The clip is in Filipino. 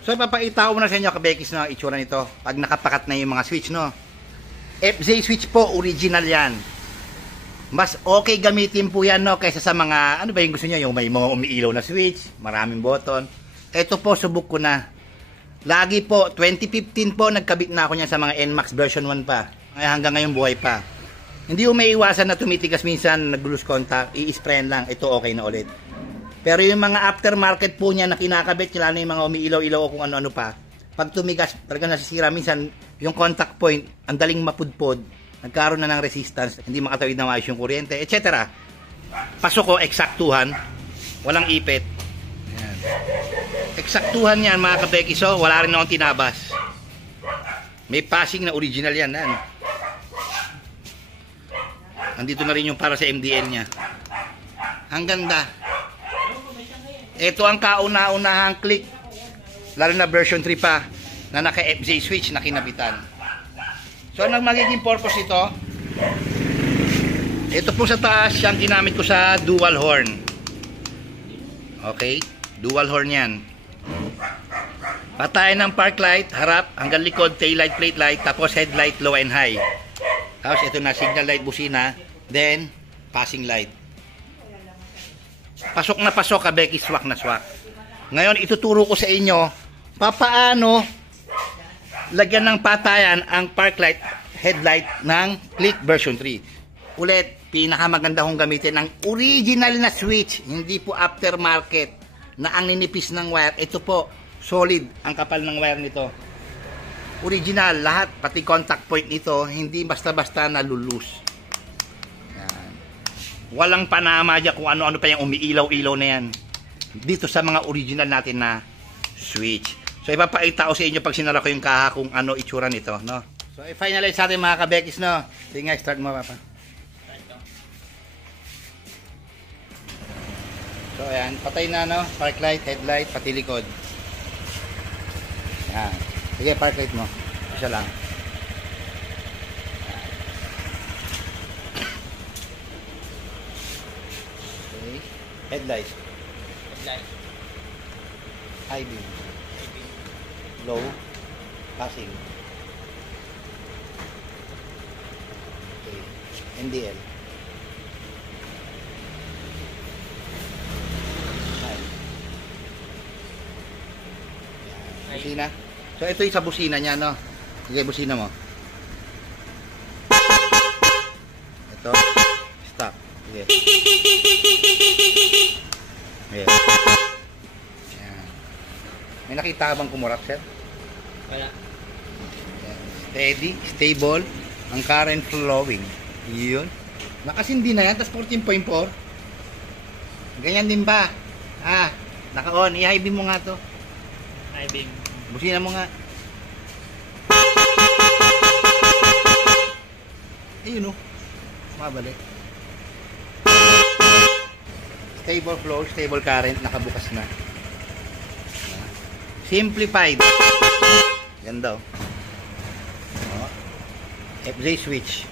So ipapakita ko muna sa inyo kabekis na itsura nito pag nakapakat na yung mga switch, no. FZ switch po, original yan. Mas okay gamitin po yan, no, kaysa sa mga, ano ba yung gusto nyo, yung may mga umiilaw na switch, maraming button. Ito po, subok ko na. Lagi po, 2015 po, nagkabit na ako niyan sa mga NMAX version 1 pa. Hanggang ngayon buhay pa. Hindi mo may iwasan na tumitigas minsan, nag-lose contact, i-sprayan lang, ito okay na ulit. Pero yung mga aftermarket po niya na kinakabit, lalo yung mga umiilaw-ilaw o kung ano-ano pa, pag tumigas, talaga nasisira minsan, yung contact point, ang daling mapudpod, nagkaroon na ng resistance, hindi makatawid na maayos yung kuryente, etc. Pasok ko, eksaktuhan, walang ipit. Ayan. Eksaktuhan yan mga kabekiso, wala rin akong tinabas. May passing na original yan. Andito na rin yung para sa MDL niya. Ang ganda. Ito ang kauna-unahang click, lalo na version 3 pa, na naka-FZ switch na kinabitan. So, anong magiging purpose ito? Ito po sa taas, yung ginamit ko sa dual horn. Okay? Dual horn yan. Patayin ng park light, harap, hanggang likod, tail light, plate light, tapos headlight, low and high. Tapos ito na, signal light, busina, then, passing light. Pasok na pasok, kabeki, swak na swak. Ngayon, ituturo ko sa inyo, papaano lagyan ng patayan ang park light, headlight ng Click version 3. Ulit, pinakamaganda kong gamitin ang original na switch, hindi po aftermarket na ang ninipis ng wire. Ito po, solid ang kapal ng wire nito. Original, lahat, pati contact point nito, hindi basta-basta nalulus. Yan. Walang panama dyan kung ano-ano pa yung umiilaw-ilaw na yan. Dito sa mga original natin na switch. So, ipapakita ko sa inyo pag sinara ko yung kaha kung ano itsura nito, no? So, i-finalize natin mga kabekis, no? Sige nga, start mo, Papa. So, ayan. Patay na, no? Park light, headlight, pati likod. Ayan. Sige, park light mo. Isa lang. Okay. Headlight. Headlight. High beam. Low, passing. Okay. NDL. Busina. So ito yung sa busina niya, no? Sige, busina mo. Ito. Stop. Sige. Ayan. May nakita ka bang kumurap, sir? Wala. Steady, stable, ang current flowing. Yun. Nakasindi na yan, tas 14.4. Ganyan din ba? Ah, naka-on. I-high beam mo nga to. High beam. Busina mo nga. Ayun o. Mabalik. Stable flow, stable current, nakabukas na. Simplified. Ganda oh. FZ switch.